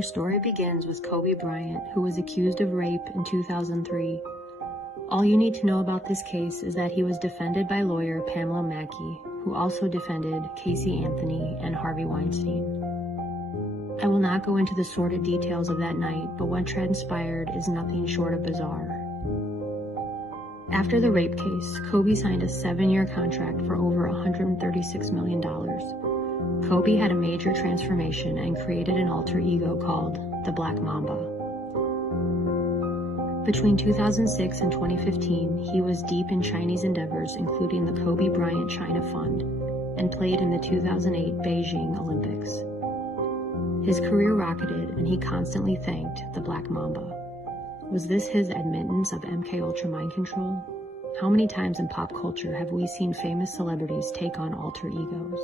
Our story begins with Kobe Bryant, who was accused of rape in 2003. All you need to know about this case is that he was defended by lawyer Pamela Mackey, who also defended Casey Anthony and Harvey Weinstein. I will not go into the sordid details of that night, but what transpired is nothing short of bizarre. After the rape case, Kobe signed a 7-year contract for over $136 million. Kobe had a major transformation and created an alter ego called the Black Mamba. Between 2006 and 2015, he was deep in Chinese endeavors, including the Kobe Bryant China Fund, and played in the 2008 Beijing Olympics. His career rocketed, and he constantly thanked the Black Mamba. Was this his admittance of MKUltra mind control? How many times in pop culture have we seen famous celebrities take on alter egos?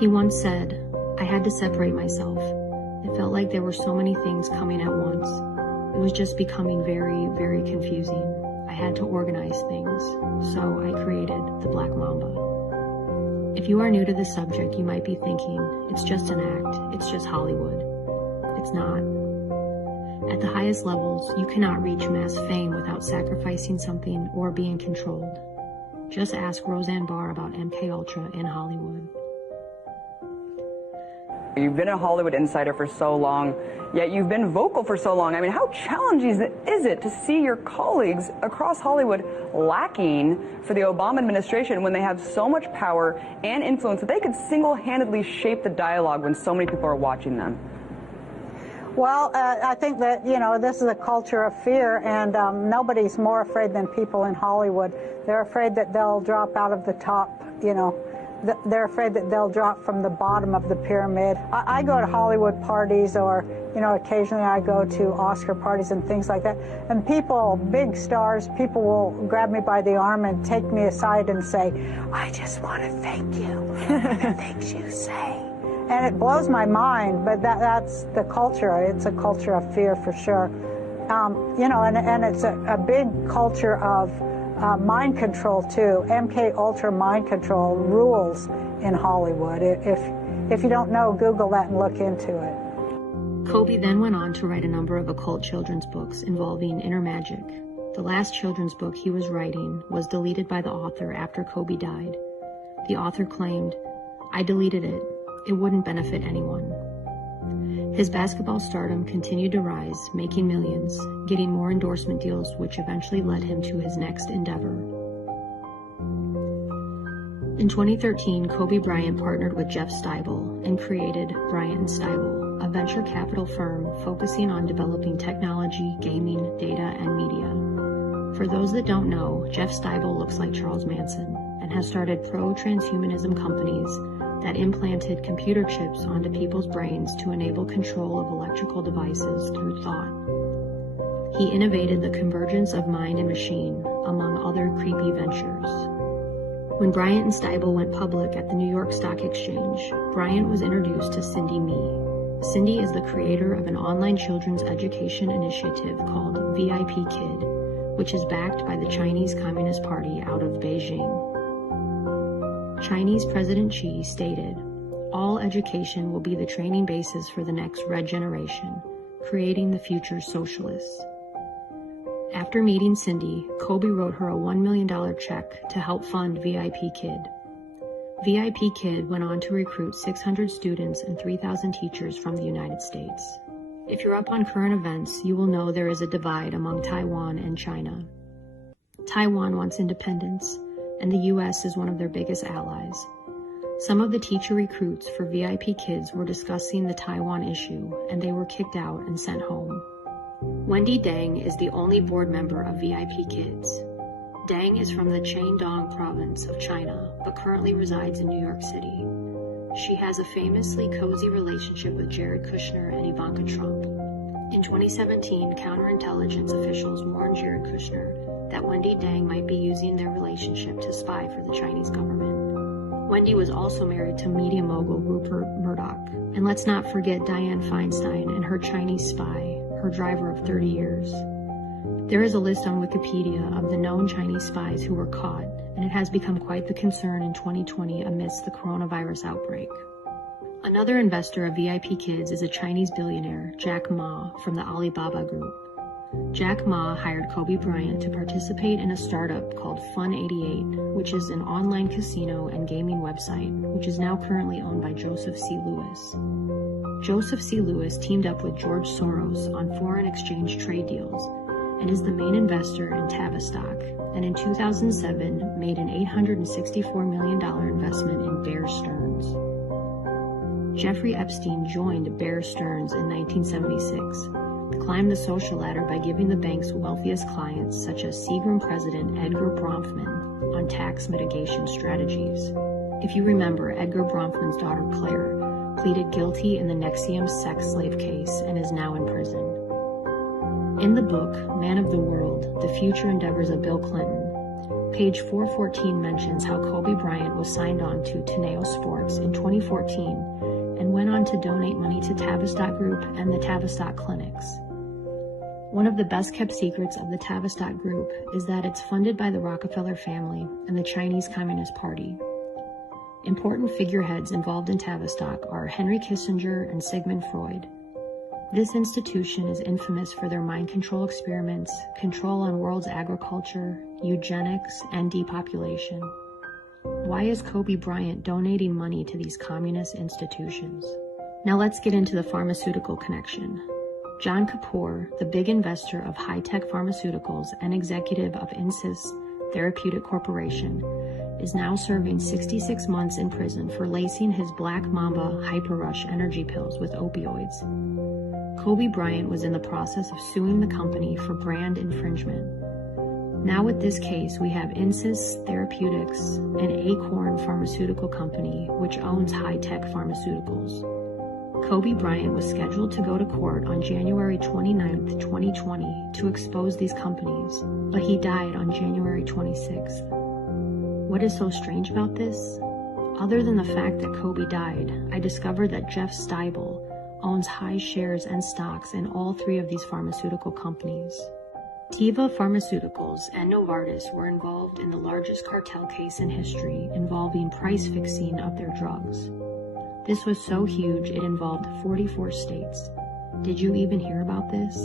He once said, "I had to separate myself. It felt like there were so many things coming at once. It was just becoming very, very confusing. I had to organize things, so I created the Black Mamba." If you are new to this subject, you might be thinking, it's just an act, it's just Hollywood. It's not. At the highest levels, you cannot reach mass fame without sacrificing something or being controlled. Just ask Roseanne Barr about MKUltra in Hollywood. You've been a Hollywood insider for so long, yet you've been vocal for so long. I mean, how challenging is it to see your colleagues across Hollywood lacking for the Obama administration when they have so much power and influence that they could single-handedly shape the dialogue when so many people are watching them? Well, I think that, this is a culture of fear, and nobody's more afraid than people in Hollywood. They're afraid that they'll drop out of the top, They're afraid that they'll drop from the bottom of the pyramid. I go to Hollywood parties, or, occasionally I go to Oscar parties and things like that. And people, big stars, people will grab me by the arm and take me aside and say, "I just want to thank you for the things you say." And it blows my mind, but that's the culture. It's a culture of fear for sure. And it's a big culture of mind control too. MKUltra mind control rules in Hollywood. If you don't know, Google that and look into it. Kobe then went on to write a number of occult children's books involving inner magic. The last children's book he was writing was deleted by the author after Kobe died. The author claimed, "I deleted it. It wouldn't benefit anyone." His basketball stardom continued to rise, making millions, getting more endorsement deals, which eventually led him to his next endeavor. In 2013, Kobe Bryant partnered with Jeff Steibel and created Bryant and Steibel, a venture capital firm focusing on developing technology, gaming, data, and media. For those that don't know, Jeff Steibel looks like Charles Manson and has started pro-transhumanism companies that implanted computer chips onto people's brains to enable control of electrical devices through thought. He innovated the convergence of mind and machine, among other creepy ventures. When Bryant and Steibel went public at the New York Stock Exchange, Bryant was introduced to Cindy Me. Cindy is the creator of an online children's education initiative called VIP Kid, which is backed by the Chinese Communist Party out of Beijing. Chinese President Xi stated, "All education will be the training basis for the next Red generation, creating the future socialists." After meeting Cindy, Kobe wrote her a $1 million check to help fund VIP Kid. VIP Kid went on to recruit 600 students and 3,000 teachers from the United States. If you're up on current events, you will know there is a divide among Taiwan and China. Taiwan wants independence, and the U.S. is one of their biggest allies. Some of the teacher recruits for VIP Kids were discussing the Taiwan issue, and they were kicked out and sent home. Wendy Deng is the only board member of VIP Kids. Deng is from the Shandong province of China, but currently resides in New York City. She has a famously cozy relationship with Jared Kushner and Ivanka Trump. In 2017, counterintelligence officials warned Jared Kushner that Wendy Dang might be using their relationship to spy for the Chinese government. Wendy was also married to media mogul Rupert Murdoch. And let's not forget Dianne Feinstein and her Chinese spy, her driver of 30 years. There is a list on Wikipedia of the known Chinese spies who were caught, and it has become quite the concern in 2020 amidst the coronavirus outbreak. Another investor of VIP Kids is a Chinese billionaire, Jack Ma, from the Alibaba Group. Jack Ma hired Kobe Bryant to participate in a startup called Fun88, which is an online casino and gaming website, which is now currently owned by Joseph C. Lewis. Joseph C. Lewis teamed up with George Soros on foreign exchange trade deals and is the main investor in Tavistock, and in 2007 made an $864 million investment in Bear Stearns. Jeffrey Epstein joined Bear Stearns in 1976, climbed the social ladder by giving the bank's wealthiest clients, such as Seagram president Edgar Bronfman, on tax mitigation strategies. If you remember, Edgar Bronfman's daughter Claire pleaded guilty in the Nexium sex slave case and is now in prison. In the book, Man of the World, The Future Endeavors of Bill Clinton, page 414 mentions how Kobe Bryant was signed on to Teneo Sports in 2014 and went on to donate money to Tavistock Group and the Tavistock Clinics. One of the best-kept secrets of the Tavistock Group is that it's funded by the Rockefeller family and the Chinese Communist Party. Important figureheads involved in Tavistock are Henry Kissinger and Sigmund Freud. This institution is infamous for their mind control experiments, control on world's agriculture, eugenics, and depopulation. Why is Kobe Bryant donating money to these communist institutions? Now let's get into the pharmaceutical connection. John Kapoor, the big investor of high-tech pharmaceuticals and executive of Insys Therapeutic Corporation, is now serving 66 months in prison for lacing his Black Mamba Hyperrush energy pills with opioids. Kobe Bryant was in the process of suing the company for brand infringement. Now with this case, we have Insys Therapeutics, an Acorn pharmaceutical company which owns high-tech pharmaceuticals. Kobe Bryant was scheduled to go to court on January 29, 2020 to expose these companies, but he died on January 26th. What is so strange about this? Other than the fact that Kobe died, I discovered that Jeff Steibel owns high shares and stocks in all three of these pharmaceutical companies. Teva Pharmaceuticals and Novartis were involved in the largest cartel case in history involving price fixing of their drugs. This was so huge it involved 44 states. Did you even hear about this?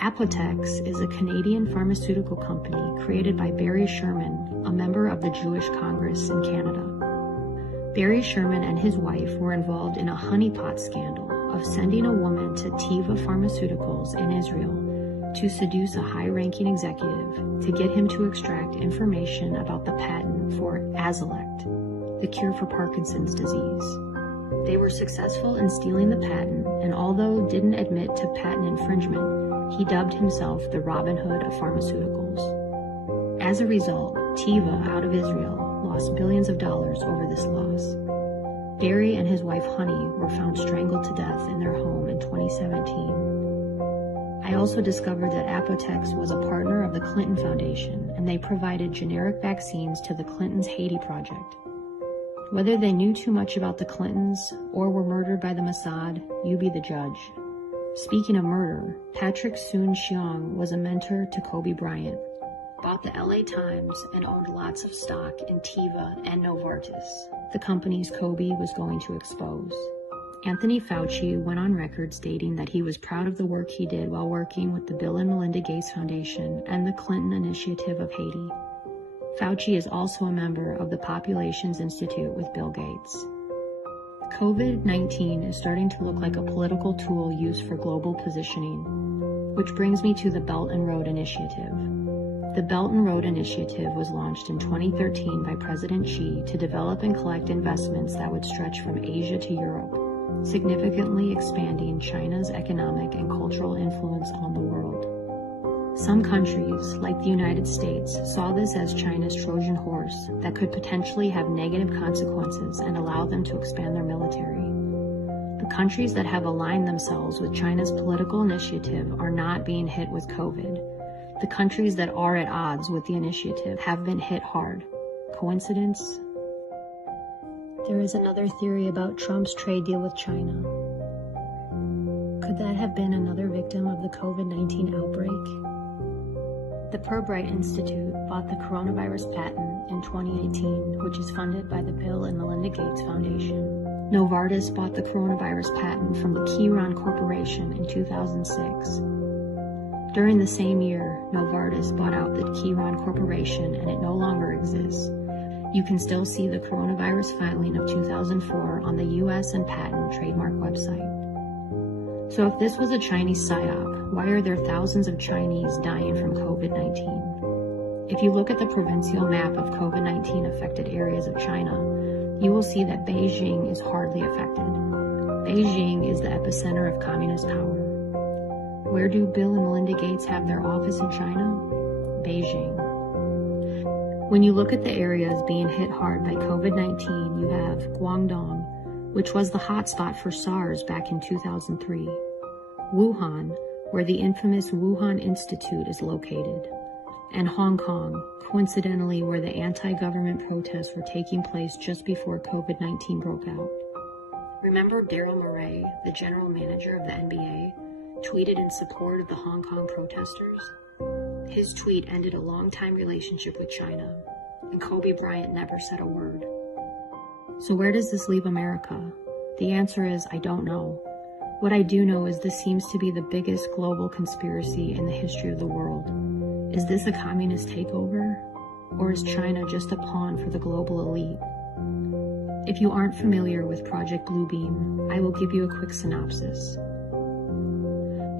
Apotex is a Canadian pharmaceutical company created by Barry Sherman, a member of the Jewish Congress in Canada. Barry Sherman and his wife were involved in a honeypot scandal of sending a woman to Teva Pharmaceuticals in Israel to seduce a high-ranking executive to get him to extract information about the patent for Azilect, the cure for Parkinson's disease. They were successful in stealing the patent, and although didn't admit to patent infringement, he dubbed himself the Robin Hood of pharmaceuticals. As a result, Teva, out of Israel, lost billions of dollars over this loss. Barry and his wife Honey were found strangled to death in their home in 2017. I also discovered that Apotex was a partner of the Clinton Foundation, and they provided generic vaccines to the Clintons' Haiti project. Whether they knew too much about the Clintons or were murdered by the Mossad, you be the judge. Speaking of murder, Patrick Soon-Shiong was a mentor to Kobe Bryant, bought the LA Times, and owned lots of stock in Teva and Novartis, the companies Kobe was going to expose. Anthony Fauci went on record stating that he was proud of the work he did while working with the Bill and Melinda Gates Foundation and the Clinton Initiative of Haiti. Fauci is also a member of the Populations Institute with Bill Gates. COVID-19 is starting to look like a political tool used for global positioning, which brings me to the Belt and Road Initiative. The Belt and Road Initiative was launched in 2013 by President Xi to develop and collect investments that would stretch from Asia to Europe, significantly expanding China's economic and cultural influence on the world. Some countries, like the United States, saw this as China's Trojan horse that could potentially have negative consequences and allow them to expand their military. The countries that have aligned themselves with China's political initiative are not being hit with COVID. The countries that are at odds with the initiative have been hit hard. Coincidence? There is another theory about Trump's trade deal with China. Could that have been another victim of the COVID-19 outbreak? The Bryant Institute bought the coronavirus patent in 2018, which is funded by the Bill and Melinda Gates Foundation. Novartis bought the coronavirus patent from the Chiron Corporation in 2006. During the same year, Novartis bought out the Chiron Corporation and it no longer exists. You can still see the coronavirus filing of 2004 on the U.S. and Patent Trademark website. So if this was a Chinese psyop, why are there thousands of Chinese dying from COVID-19? If you look at the provincial map of COVID-19 affected areas of China, you will see that Beijing is hardly affected. Beijing is the epicenter of communist power. Where do Bill and Melinda Gates have their office in China? Beijing. When you look at the areas being hit hard by COVID-19, you have Guangdong, which was the hotspot for SARS back in 2003. Wuhan, where the infamous Wuhan Institute is located. And Hong Kong, coincidentally where the anti-government protests were taking place just before COVID-19 broke out. Remember Daryl Morey, the general manager of the NBA, tweeted in support of the Hong Kong protesters? His tweet ended a long-time relationship with China, and Kobe Bryant never said a word. So where does this leave America? The answer is, I don't know. What I do know is this seems to be the biggest global conspiracy in the history of the world. Is this a communist takeover? Or is China just a pawn for the global elite? If you aren't familiar with Project Bluebeam, I will give you a quick synopsis.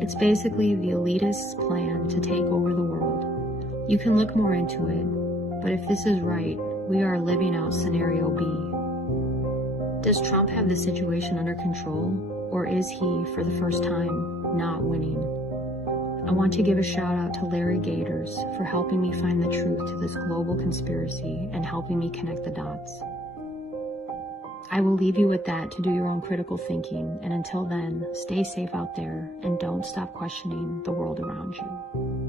It's basically the elitists' plan to take over the world. You can look more into it, but if this is right, we are living out scenario B. Does Trump have the situation under control, or is he, for the first time, not winning? I want to give a shout out to Larry Gators for helping me find the truth to this global conspiracy and helping me connect the dots. I will leave you with that to do your own critical thinking, and until then, stay safe out there and don't stop questioning the world around you.